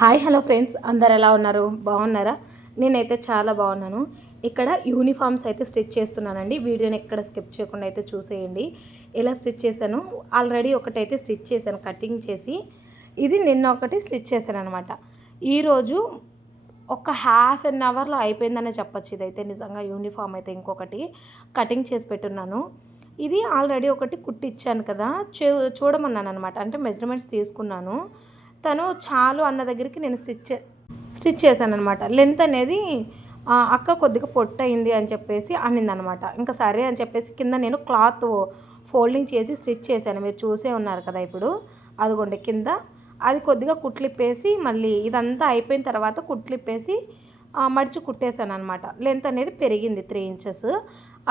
Hi hello friends. అందరు ఎలా ఉన్నారు? బాగున్నారా? నేనైతే చాలా బాగున్నాను. ఇక్కడ యూనిఫామ్స్ అయితే స్టిచ్ చేస్తున్నానండి. వీడియోని ఎక్కడ స్కిప్ చేయకుండా అయితే చూసేయండి. ఎలా స్టిచ్ చేశాను? ఆల్రెడీ ఒకటైతే స్టిచ్ చేశాను కటింగ్ చేసి. ఇది నిన్న ఒకటి స్టిచ్ చేశాను అనమాట ఈరోజు ఒక హాఫ్ అన్ అవర్లో అయిపోయిందనే చెప్పొచ్చు ఇదైతే. నిజంగా యూనిఫామ్ అయితే ఇంకొకటి కటింగ్ చేసి పెట్టున్నాను. ఇది ఆల్రెడీ ఒకటి కుట్టిచ్చాను కదా. చూ చూడమన్నాను అనమాట అంటే మెజర్మెంట్స్ తీసుకున్నాను. తను చాలు అన్న దగ్గరికి నేను స్టిచ్ స్టిచ్ చేశాను అనమాట లెంత్ అనేది అక్క కొద్దిగా పొట్టయింది అని చెప్పేసి అనిందనమాట ఇంకా సరే అని చెప్పేసి కింద నేను క్లాత్ ఫోల్డింగ్ చేసి స్టిచ్ చేశాను. మీరు చూసే ఉన్నారు కదా ఇప్పుడు. అదిగోండి కింద. అది కొద్దిగా కుట్లిప్పేసి మళ్ళీ ఇదంతా అయిపోయిన తర్వాత కుట్లిప్పేసి మడిచి కుట్టేశాను అనమాట లెంత్ అనేది పెరిగింది త్రీ ఇంచెస్.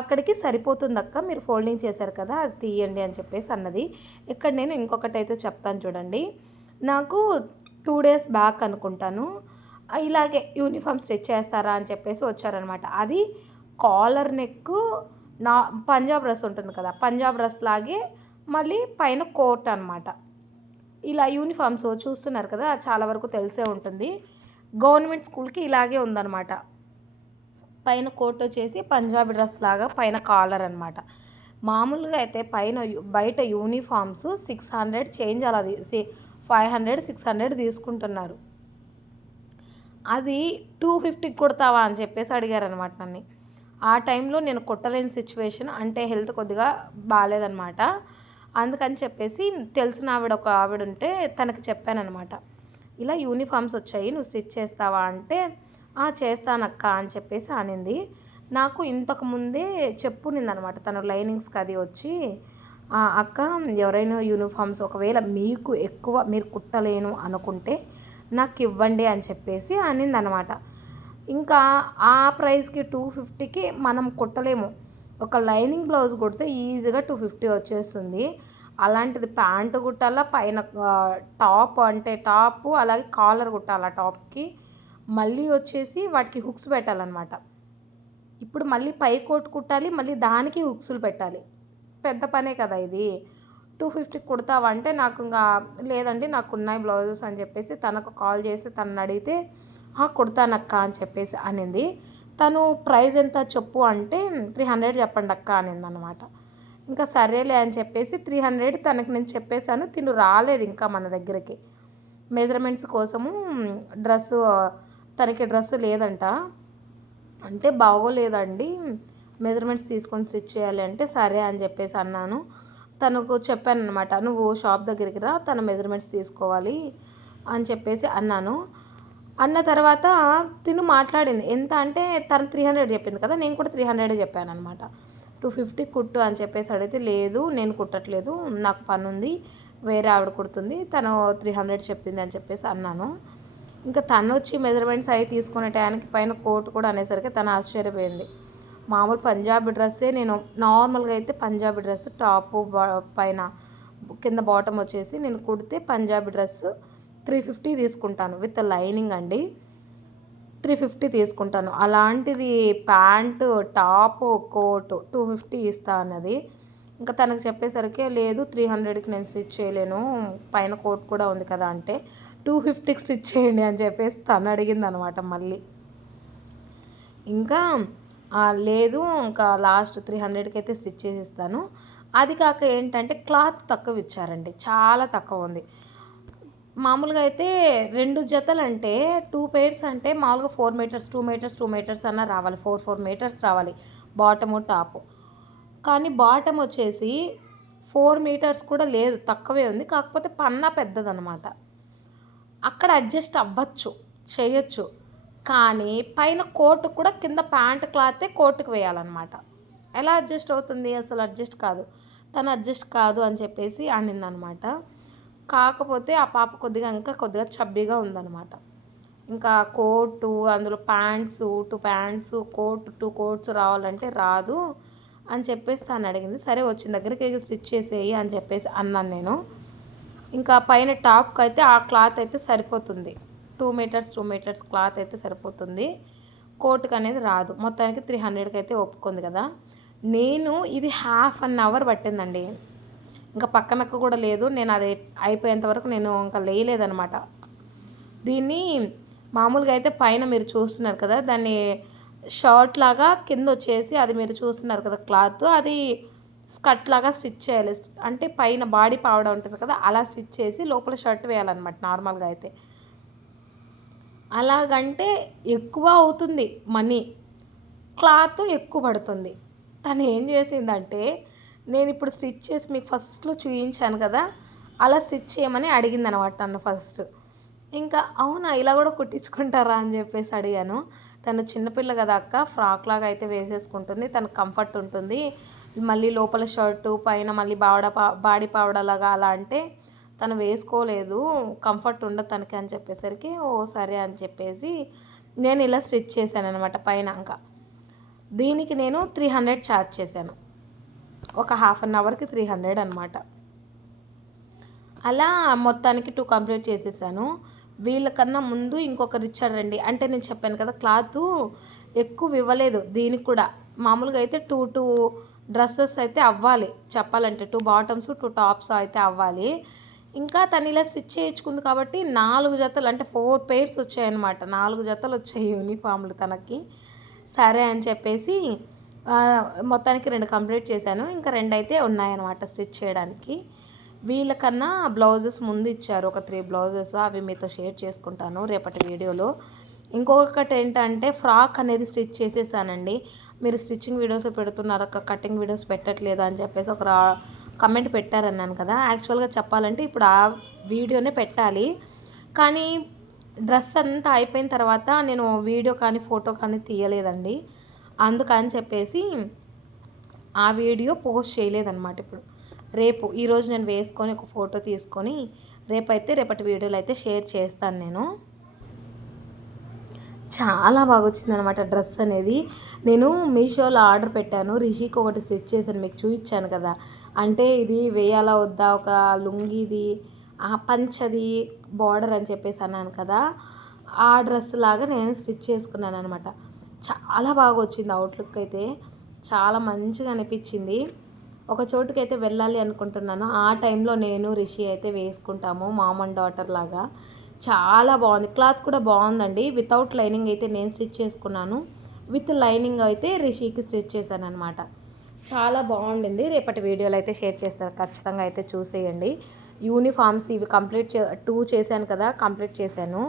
అక్కడికి సరిపోతుంది అక్క మీరు ఫోల్డింగ్ చేశారు కదా అది తీయండి అని చెప్పేసి అన్నది. ఇక్కడ నేను ఇంకొకటి అయితే చెప్తాను చూడండి. నాకు టూ డేస్ బ్యాక్ అనుకుంటాను. ఇలాగే యూనిఫామ్ స్టిచ్ చేస్తారా అని చెప్పేసి వచ్చారనమాట. అది కాలర్ నెక్ నా పంజాబ్ డ్రెస్ ఉంటుంది కదా పంజాబ్ డ్రెస్ లాగే మళ్ళీ పైన కోట్ అనమాట. ఇలా యూనిఫామ్స్ చూస్తున్నారు కదా చాలా వరకు తెలిసే ఉంటుంది. గవర్నమెంట్ స్కూల్కి ఇలాగే ఉందన్నమాట పైన కోట్ వచ్చేసి పంజాబీ డ్రెస్ లాగా పైన కాలర్ అనమాట. మామూలుగా అయితే పైన బయట యూనిఫామ్స్ సిక్స్ హండ్రెడ్ చేంజ్ అలా ఫైవ్ హండ్రెడ్ సిక్స్ హండ్రెడ్ తీసుకుంటున్నారు. అది టూ ఫిఫ్టీకి కొడతావా అని చెప్పేసి అడిగారనమాట నన్ను. ఆ టైంలో నేను కొట్టలేని సిచ్యువేషన్ అంటే హెల్త్ కొద్దిగా బాగాలేదనమాట అందుకని చెప్పేసి తెలిసిన ఆవిడ ఒక ఆవిడ ఉంటే తనకి చెప్పానమాట ఇలా యూనిఫామ్స్ వచ్చాయి నువ్వు స్టిచ్ చేస్తావా అంటే "ఆ, చేస్తానక్క అని చెప్పేసి అనింది. నాకు ఇంతకు ముందే చెప్పునిందనమాట తను లైనింగ్స్కి అది వచ్చి. అక్క ఎవరైనా యూనిఫామ్స్ ఒకవేళ మీకు ఎక్కువ మీరు కుట్టలేను అనుకుంటే నాకు ఇవ్వండి అని చెప్పేసి అనిందనమాట. ఇంకా ఆ ప్రైస్కి టూ ఫిఫ్టీకి మనం కుట్టలేము. ఒక లైనింగ్ బ్లౌజ్ కుడితే ఈజీగా టూ ఫిఫ్టీ వచ్చేస్తుంది. అలాంటిది ప్యాంటు కుట్టాలా పైన టాప్ అంటే టాప్ అలాగే కాలర్ కుట్టాలా టాప్కి మళ్ళీ వచ్చేసి వాటికి హుక్స్ పెట్టాలన్నమాట. ఇప్పుడు మళ్ళీ పై కోట్ కుట్టాలి మళ్ళీ దానికి హుక్స్లు పెట్టాలి. పెద్ద పనే కదా ఇది. టూ ఫిఫ్టీకి కుడతావంటే నాకు ఇంకా లేదండి నాకు ఉన్నాయి బ్లౌజెస్ అని చెప్పేసి తనకు కాల్ చేసి తనని అడిగితే కుడతానక్క అని చెప్పేసి అనింది. తను ప్రైస్ ఎంత చెప్పు అంటే త్రీ హండ్రెడ్ చెప్పండి అక్క అనింది అనమాట ఇంకా సరేలే అని చెప్పేసి త్రీ హండ్రెడ్ తనకి నేను చెప్పేశాను తిను రాలేదు ఇంకా మన దగ్గరికి. మెజర్మెంట్స్ కోసము డ్రెస్సు తనకి డ్రెస్ లేదంట. అంటే బాగోలేదండి. మెజర్మెంట్స్ తీసుకొని స్టిచ్ చేయాలి అంటే సరే అని చెప్పేసి అన్నాను. తనకు చెప్పాను అనమాట నువ్వు షాప్ దగ్గరికి రా తన మెజర్మెంట్స్ తీసుకోవాలి అని చెప్పేసి అన్నాను. అన్న తర్వాత తిను మాట్లాడింది. ఎంత? అంటే తను త్రీ హండ్రెడ్ చెప్పింది కదా నేను కూడా త్రీ హండ్రెడ్ చెప్పాను అనమాట టూ ఫిఫ్టీ కుట్టు అని చెప్పేసి అడిగితే లేదు నేను కుట్టట్లేదు నాకు పని ఉంది వేరే ఆవిడ కుడుతుంది తను త్రీ హండ్రెడ్ చెప్పింది అని చెప్పేసి అన్నాను. ఇంకా తను వచ్చి మెజర్మెంట్స్ అవి తీసుకునే టయానికి పైన కోట్ కూడా అనేసరికి తను ఆశ్చర్యపోయింది. మామూలు పంజాబీ డ్రెస్సే నేను నార్మల్గా అయితే పంజాబీ డ్రెస్ టాప్ పైన కింద బాటమ్ వచ్చేసి నేను కుడితే పంజాబీ డ్రెస్ త్రీ ఫిఫ్టీ తీసుకుంటాను విత్ లైనింగ్ అండి. త్రీ ఫిఫ్టీ తీసుకుంటాను. అలాంటిది pant top coat two fifty ఇస్తా అన్నది. ఇంకా తనకు చెప్పేసరికి లేదు త్రీ హండ్రెడ్కి నేను స్టిచ్ చేయలేను పైన కోట్ కూడా ఉంది కదా అంటే టూ ఫిఫ్టీకి స్టిచ్ చేయండి అని చెప్పేసి తను అడిగింది అనమాట మళ్ళీ. ఇంకా లేదు ఇంకా లాస్ట్ త్రీ హండ్రెడ్కి అయితే స్టిచ్ చేసి ఇస్తాను అది కాక ఏంటంటే క్లాత్ తక్కువ ఇచ్చారండి చాలా తక్కువ ఉంది మామూలుగా అయితే రెండు జతలు అంటే టూ పేర్స్ అంటే మామూలుగా four metres two metres two metres అన్న రావాలి. ఫోర్ ఫోర్ మీటర్స్ రావాలి బాటము టాపు. కానీ బాటమ్ వచ్చేసి ఫోర్ మీటర్స్ కూడా లేదు తక్కువే ఉంది. కాకపోతే పన్నా పెద్దదనమాట. అక్కడ అడ్జస్ట్ అవ్వచ్చు చేయొచ్చు. కానీ పైన కోటు కూడా కింద ప్యాంట్ క్లాతే కోటుకు వేయాలన్నమాట. ఎలా అడ్జస్ట్ అవుతుంది? అసలు అడ్జస్ట్ కాదు. తను అడ్జస్ట్ కాదు అని చెప్పేసి అనిందనమాట కాకపోతే ఆ పాప కొద్దిగా ఇంకా కొద్దిగా చబ్బీగా ఉందన్నమాట. ఇంకా కోటు అందులో pants two pants coat two coats రావాలంటే రాదు అని చెప్పేసి తను అడిగింది. సరే వచ్చిన దగ్గరికి స్టిచ్ చేసేయి అని చెప్పేసి అన్నాను నేను. ఇంకా పైన టాప్కి అయితే ఆ క్లాత్ అయితే సరిపోతుంది. Two metres two metres cloth అయితే సరిపోతుంది. కోట్కి అనేది రాదు. మొత్తానికి త్రీ హండ్రెడ్కి అయితే ఒప్పుకుంది కదా. నేను ఇది హాఫ్ అన్ అవర్ పట్టిందండి. ఇంకా పక్కనక్క కూడా లేదు. నేను అది అయిపోయేంత వరకు నేను ఇంకా లేయలేదనమాట దీన్ని మామూలుగా అయితే పైన మీరు చూస్తున్నారు కదా దాన్ని షర్ట్ లాగా కింద వచ్చేసి అది మీరు చూస్తున్నారు కదా క్లాత్ అది స్కర్ట్ లాగా స్టిచ్ చేయాలి. అంటే పైన బాడీ పావడ ఉంటుంది కదా అలా స్టిచ్ చేసి లోపల షర్ట్ వేయాలన్నమాట నార్మల్గా అయితే. అలాగంటే ఎక్కువ అవుతుంది మనీ. క్లాత్ ఎక్కువ పడుతుంది. తను ఏం చేసిందంటే నేను ఇప్పుడు స్టిచ్ చేసి మీకు ఫస్ట్లో చూపించాను కదా అలా స్టిచ్ చేయమని అడిగింది అనమాట నన్ను ఫస్ట్. ఇంకా అవునా ఇలా కూడా కుట్టించుకుంటారా అని చెప్పేసి అడిగాను. తను చిన్నపిల్ల కదా అక్క ఫ్రాక్ లాగా అయితే వేసేసుకుంటుంది తనకు కంఫర్ట్ ఉంటుంది. మళ్ళీ లోపల షర్టు పైన మళ్ళీ బావడ బాడీ పావడలాగా అలా అంటే తను వేసుకోలేదు కంఫర్ట్ ఉండదు తనకి అని చెప్పేసరికి ఓ సరే అని చెప్పేసి నేను ఇలా స్టిచ్ చేశాను అనమాట పైన ఇంకా దీనికి నేను త్రీ హండ్రెడ్ ఛార్జ్ చేశాను. ఒక హాఫ్ అన్ అవర్కి త్రీ హండ్రెడ్ అనమాట అలా మొత్తానికి టూ కంప్లీట్ చేసేసాను. వీళ్ళకన్నా ముందు ఇంకొకరు ఇచ్చాడండి అంటే నేను చెప్పాను కదా క్లాత్ ఎక్కువ ఇవ్వలేదు దీనికి కూడా. మామూలుగా అయితే టూ టూ డ్రెస్సెస్ అయితే అవ్వాలి. చెప్పాలంటే టూ బాటమ్స్ టూ టాప్స్ అయితే అవ్వాలి. ఇంకా తను ఇలా స్టిచ్ చేయించుకుంది కాబట్టి నాలుగు జతలు అంటే ఫోర్ పెయిర్స్ వచ్చాయన్నమాట. నాలుగు జతలు వచ్చాయి యూనిఫామ్లు తనకి. సరే అని చెప్పేసి మొత్తానికి రెండు కంప్లీట్ చేశాను. ఇంకా రెండు అయితే ఉన్నాయన్నమాట స్టిచ్ చేయడానికి. వీళ్ళకన్నా బ్లౌజెస్ ముందు ఇచ్చారు ఒక త్రీ బ్లౌజెస్ అవి మీతో షేర్ చేసుకుంటాను రేపటి వీడియోలో. ఇంకొకటి ఏంటంటే ఫ్రాక్ అనేది స్టిచ్ చేసేసానండి. మీరు స్టిచ్చింగ్ వీడియోస్ పెడుతున్నారు కటింగ్ వీడియోస్ పెట్టట్లేదు అని చెప్పేసి ఒక కమెంట్ పెట్టారన్నాను కదా. యాక్చువల్గా చెప్పాలంటే ఇప్పుడు ఆ వీడియోనే పెట్టాలి. కానీ డ్రెస్ అంతా అయిపోయిన తర్వాత నేను వీడియో కానీ ఫోటో కానీ తీయలేదండి. అందుకని చెప్పేసి ఆ వీడియో పోస్ట్ చేయలేదన్నమాట ఇప్పుడు. రేపు ఈరోజు నేను వేసుకొని ఒక ఫోటో తీసుకొని రేపైతే రేపటి వీడియోలు అయితే షేర్ చేస్తాను నేను. చాలా బాగా వచ్చిందనమాట డ్రెస్ అనేది. నేను మీషోలో ఆర్డర్ పెట్టాను. రిషికి ఒకటి స్టిచ్ చేశాను. మీకు చూపించాను కదా. అంటే ఇది వేయాలా వద్దా? ఒక లుంగిది పంచది బార్డర్ అని చెప్పేసి అన్నాను కదా. ఆ డ్రెస్ లాగా నేను స్టిచ్ చేసుకున్నాను అనమాట చాలా బాగా వచ్చింది అవుట్లుక్ అయితే. చాలా మంచిగా అనిపించింది. ఒక చోటుకైతే వెళ్ళాలి అనుకుంటున్నాను. ఆ టైంలో నేను రిషి అయితే వేసుకుంటాము. మామ్ అండ్ డాటర్ లాగా. చాలా బాగుంది. క్లాత్ కూడా బాగుందండి. వితౌట్ లైనింగ్ అయితే నేను స్టిచ్ చేసుకున్నాను. విత్ లైనింగ్ అయితే రిషికి స్టిచ్ చేశాను అనమాట చాలా బాగుండింది. రేపటి వీడియోలో అయితే షేర్ చేస్తాను. ఖచ్చితంగా అయితే చూసేయండి. యూనిఫామ్స్ ఇవి కంప్లీట్ చే టూ చేశాను కదా కంప్లీట్ చేశాను.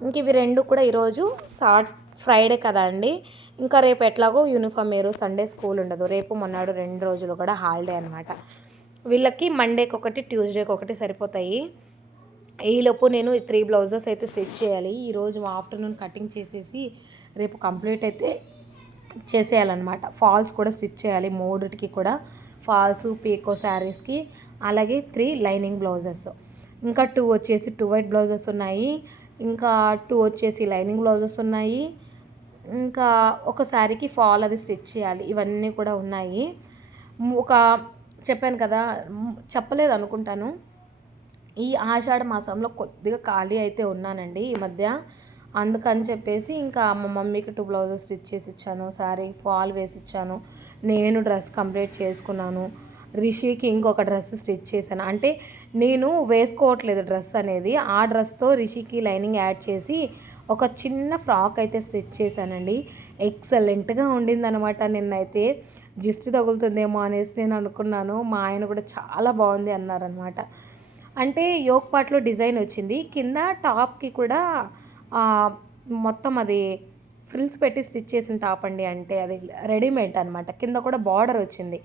ఇంక ఇవి రెండు కూడా ఈరోజు సాట్ ఫ్రైడే కదా అండి. ఇంకా రేపు ఎట్లాగో యూనిఫామ్ వేరు. సండే స్కూల్ ఉండదు. రేపు మొన్నాడు రెండు రోజులు కూడా హాలిడే అనమాట వీళ్ళకి మండేకి ఒకటి ట్యూస్డేకి ఒకటి సరిపోతాయి. ఈలోపు నేను త్రీ బ్లౌజెస్ అయితే స్టిచ్ చేయాలి. ఈరోజు ఆఫ్టర్నూన్ కటింగ్ చేసేసి రేపు కంప్లీట్ అయితే చేసేయాలన్నమాట. ఫాల్స్ కూడా స్టిచ్ చేయాలి మూడిటికి కూడా. ఫాల్స్ పీకో శారీస్కి. అలాగే త్రీ లైనింగ్ బ్లౌజెస్. ఇంకా టూ వచ్చేసి టూ వైట్ బ్లౌజెస్ ఉన్నాయి. ఇంకా టూ వచ్చేసి లైనింగ్ బ్లౌజెస్ ఉన్నాయి. ఇంకా ఒక శారీకి ఫాల్ అది స్టిచ్ చేయాలి. ఇవన్నీ కూడా ఉన్నాయి. ఒక చెప్పాను కదా చెప్పలేదు అనుకుంటాను. ఈ ఆషాఢ మాసంలో కొద్దిగా ఖాళీ అయితే ఉన్నానండి ఈ మధ్య. అందుకని చెప్పేసి ఇంకా మా మమ్మీకి టూ బ్లౌజెస్ స్టిచ్ చేసి ఇచ్చాను సారీ ఫాల్ వేసి ఇచ్చాను. నేను డ్రెస్ కంప్లీట్ చేసుకున్నాను. రిషికి ఇంకొక డ్రెస్ స్టిచ్ చేశాను. అంటే నేను వేసుకోవట్లేదు డ్రెస్ అనేది. ఆ డ్రెస్తో రిషికి లైనింగ్ యాడ్ చేసి ఒక చిన్న ఫ్రాక్ అయితే స్టిచ్ చేశానండి. ఎక్సలెంట్గా ఉండిందనమాట నిన్నైతే. జిస్ట్ తగులుతుందేమో అనేసి నేను అనుకున్నాను. మా ఆయన కూడా చాలా బాగుంది అన్నారనమాట అంటే యోక్ పార్ట్లో డిజైన్ వచ్చింది. కింద టాప్కి కూడా మొత్తం అది ఫ్రిల్స్ పెట్టి స్టిచ్ చేసిన టాప్ అండి. అంటే అది రెడీమేడ్ అనమాట కింద కూడా బార్డర్ వచ్చింది.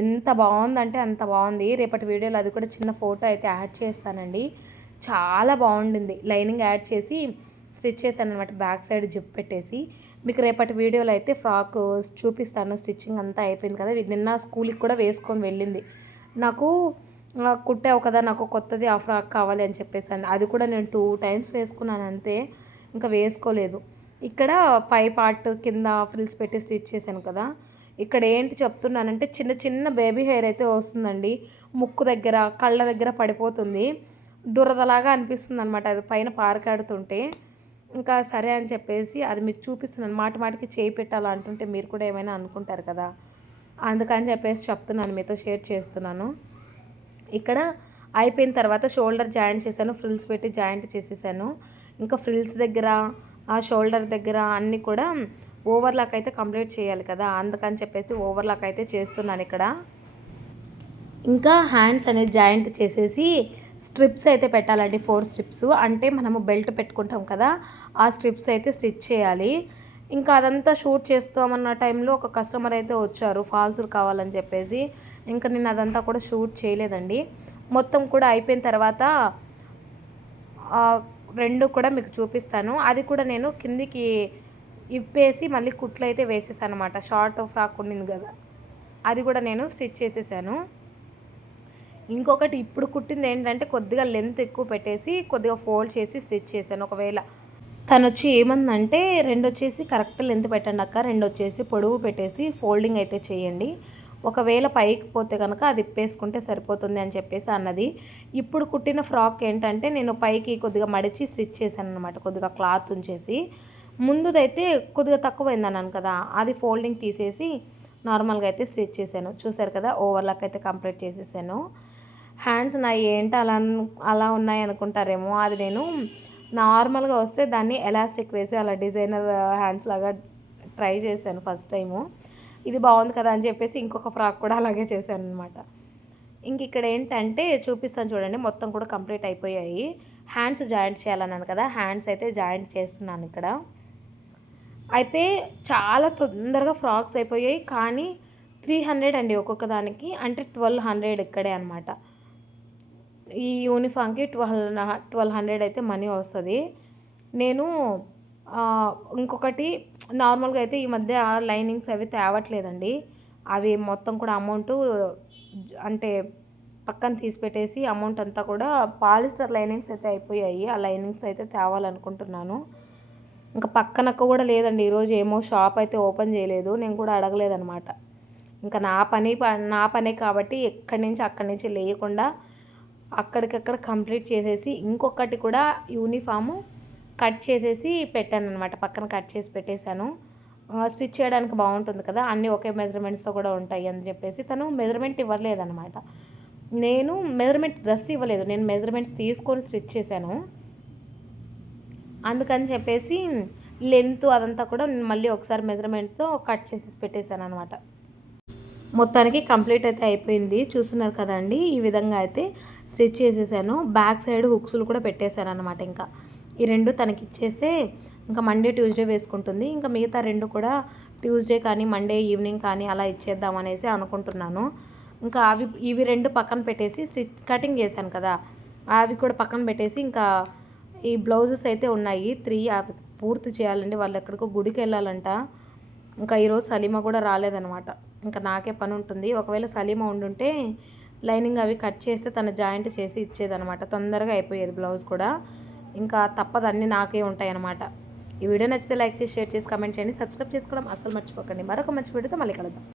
ఎంత బాగుందంటే అంత బాగుంది. రేపటి వీడియోలో అది కూడా చిన్న ఫోటో అయితే యాడ్ చేస్తానండి. చాలా బాగుండింది. లైనింగ్ యాడ్ చేసి స్టిచ్ చేశాను అనమాట బ్యాక్ సైడ్ జిప్ పెట్టేసి. మీకు రేపటి వీడియోలో అయితే ఫ్రాక్ చూపిస్తాను. స్టిచ్చింగ్ అంతా అయిపోయింది కదా. నిన్న స్కూల్కి కూడా వేసుకొని వెళ్ళింది. నాకు కుట్టావు కదా నాకు కొత్తది ఆ ఫ్రాక్ కావాలి అని చెప్పేసి అది కూడా నేను టూ టైమ్స్ వేసుకున్నాను అంతే ఇంకా వేసుకోలేదు. ఇక్కడ పై పార్ట్ కింద ఫ్రిల్స్ పెట్టి స్టిచ్ చేశాను కదా. ఇక్కడ ఏంటి చెప్తున్నానంటే చిన్న చిన్న బేబీ హెయిర్ అయితే వస్తుందండి. ముక్కు దగ్గర కళ్ళ దగ్గర పడిపోతుంది. దురదలాగా అనిపిస్తుంది అనమాట అది పైన పారకాడుతుంటే. ఇంకా సరే అని చెప్పేసి అది మీకు చూపిస్తున్నాను. మాట మాటికి చేయి పెట్టాలంటుంటే మీరు కూడా ఏమైనా అనుకుంటారు కదా. అందుకని చెప్పేసి చెప్తున్నాను మీతో షేర్ చేస్తున్నాను. ఇక్కడ అయిపోయిన తర్వాత షోల్డర్ జాయింట్ చేశాను ఫ్రిల్స్ పెట్టి జాయింట్ చేసేసాను. ఇంకా ఫ్రిల్స్ దగ్గర ఆ షోల్డర్ దగ్గర అన్నీ కూడా ఓవర్లాక్ అయితే కంప్లీట్ చేయాలి కదా అందుకని చెప్పేసి ఓవర్లాక్ అయితే చేస్తున్నాను ఇక్కడ. ఇంకా హ్యాండ్స్ అనేది జాయింట్ చేసేసి స్ట్రిప్స్ అయితే పెట్టాలండి ఫోర్ స్ట్రిప్స్. అంటే మనము బెల్ట్ పెట్టుకుంటాం కదా ఆ స్ట్రిప్స్ అయితే స్టిచ్ చేయాలి. ఇంకా అదంతా షూట్ చేస్తామన్న టైంలో ఒక కస్టమర్ అయితే వచ్చారు ఫాల్స్ కావాలని చెప్పేసి. ఇంకా నేను అదంతా కూడా షూట్ చేయలేదండి. మొత్తం కూడా అయిపోయిన తర్వాత రెండు కూడా మీకు చూపిస్తాను. అది కూడా నేను కిందికి ఇప్పేసి మళ్ళీ కుట్లు అయితే వేసేసాను అనమాట షార్ట్ ఫ్రాక్ ఉండింది కదా అది కూడా నేను స్టిచ్ చేసేసాను. ఇంకొకటి ఇప్పుడు కుట్టింది ఏంటంటే కొద్దిగా లెంత్ ఎక్కువ పెట్టేసి కొద్దిగా ఫోల్డ్ చేసి స్టిచ్ చేశాను ఒకవేళ. తను వచ్చి ఏమందంటే రెండు వచ్చేసి కరెక్ట్ లెంత్ పెట్టండి అక్క రెండు వచ్చేసి పొడవు పెట్టేసి ఫోల్డింగ్ అయితే చేయండి. ఒకవేళ పైకి పోతే కనుక అది ఇప్పేసుకుంటే సరిపోతుంది అని చెప్పేసి అన్నది. ఇప్పుడు కుట్టిన ఫ్రాక్ ఏంటంటే నేను పైకి కొద్దిగా మడిచి స్టిచ్ చేశాను అనమాట కొద్దిగా క్లాత్ ఉంచేసి. ముందుదైతే కొద్దిగా తక్కువైంది అన్నాను కదా అది ఫోల్డింగ్ తీసేసి నార్మల్గా అయితే స్టిచ్ చేశాను. చూసారు కదా ఓవర్లాక్ అయితే కంప్లీట్ చేసేసాను. హ్యాండ్స్ నా ఏంటి అలా అలా ఉన్నాయి అనుకుంటారేమో అది నేను నార్మల్గా వస్తే దాన్ని ఎలాస్టిక్ వేసి అలా డిజైనర్ హ్యాండ్స్ లాగా ట్రై చేశాను ఫస్ట్ టైము. ఇది బాగుంది కదా అని చెప్పేసి ఇంకొక ఫ్రాక్ కూడా అలాగే చేశాను అనమాట ఇంక ఇక్కడ ఏంటంటే చూపిస్తాను చూడండి మొత్తం కూడా కంప్లీట్ అయిపోయాయి. హ్యాండ్స్ జాయింట్ చేయాలన్నాను కదా హ్యాండ్స్ అయితే జాయింట్ చేస్తున్నాను ఇక్కడ. అయితే చాలా తొందరగా ఫ్రాక్స్ అయిపోయాయి కానీ త్రీ హండ్రెడ్ అండి ఒక్కొక్క దానికి. అంటే ట్వెల్వ్ హండ్రెడ్ ఇక్కడే అనమాట ఈ యూనిఫామ్కి ట్వెల్వ్ ట్వెల్వ్ హండ్రెడ్ అయితే మనీ వస్తుంది. నేను ఇంకొకటి నార్మల్గా అయితే ఈ మధ్య లైనింగ్స్ అవి తేవట్లేదండి. అవి మొత్తం కూడా అమౌంట్ అంటే పక్కన తీసి పెట్టేసి అమౌంట్ అంతా కూడా పాలిస్టర్ లైనింగ్స్ అయితే అయిపోయాయి. ఆ లైనింగ్స్ అయితే తేవాలనుకుంటున్నాను. ఇంకా పక్కనక్క కూడా లేదండి. ఈరోజు ఏమో షాప్ అయితే ఓపెన్ చేయలేదు. నేను కూడా అడగలేదనమాట. ఇంకా నా పని నా పనే కాబట్టి ఎక్కడి నుంచి అక్కడి నుంచి లేయకుండా అక్కడికక్కడ కంప్లీట్ చేసేసి ఇంకొకటి కూడా యూనిఫాము కట్ చేసేసి పెట్టాను అనమాట పక్కన కట్ చేసి పెట్టేశాను. స్టిచ్ చేయడానికి బాగుంటుంది కదా అన్నీ ఒకే మెజర్మెంట్స్తో కూడా ఉంటాయి అని చెప్పేసి తను మెజర్మెంట్ ఇవ్వలేదన్నమాట. నేను మెజర్మెంట్ డ్రెస్ ఇవ్వలేదు నేను మెజర్మెంట్స్ తీసుకొని స్టిచ్ చేశాను. అందుకని చెప్పేసి లెంత్ అదంతా కూడా నేను మళ్ళీ ఒకసారి మెజర్మెంట్తో కట్ చేసి పెట్టేశాను అనమాట మొత్తానికి కంప్లీట్ అయితే అయిపోయింది. చూస్తున్నారు కదండి ఈ విధంగా అయితే స్టిచ్ చేసేసాను. బ్యాక్ సైడ్ హుక్స్లు కూడా పెట్టేశాను అనమాట ఇంకా. ఈ రెండు తనకి ఇచ్చేస్తే ఇంకా మండే ట్యూస్డే వేసుకుంటుంది. ఇంకా మిగతా రెండు కూడా ట్యూస్డే కానీ మండే ఈవినింగ్ కానీ అలా ఇచ్చేద్దాం అనేసి అనుకుంటున్నాను. ఇంకా అవి ఇవి రెండు పక్కన పెట్టేసి స్టిచ్ కటింగ్ చేశాను కదా. అవి కూడా పక్కన పెట్టేసి ఇంకా ఈ బ్లౌజెస్ అయితే ఉన్నాయి. త్రీ అవి పూర్తి చేయాలండి. వాళ్ళు ఎక్కడికో గుడికి వెళ్ళాలంట. ఇంకా ఈరోజు సలీమా కూడా రాలేదనమాట ఇంకా నాకే పని ఉంటుంది. ఒకవేళ సలీమా ఉండుంటే లైనింగ్ అవి కట్ చేస్తే తన జాయింట్ చేసి ఇచ్చేదనమాట తొందరగా అయిపోయేది బ్లౌజ్ కూడా. ఇంకా తప్పదు అన్నీ నాకే ఉంటాయి అనమాట ఈ వీడియో నచ్చితే లైక్ చేసి షేర్ చేసి కమెంట్ చేయండి. సబ్స్క్రైబ్ చేసుకోవడం అసలు మర్చిపోకండి. మరొక మంచి వీడియోతో మళ్ళీ కలుద్దాం.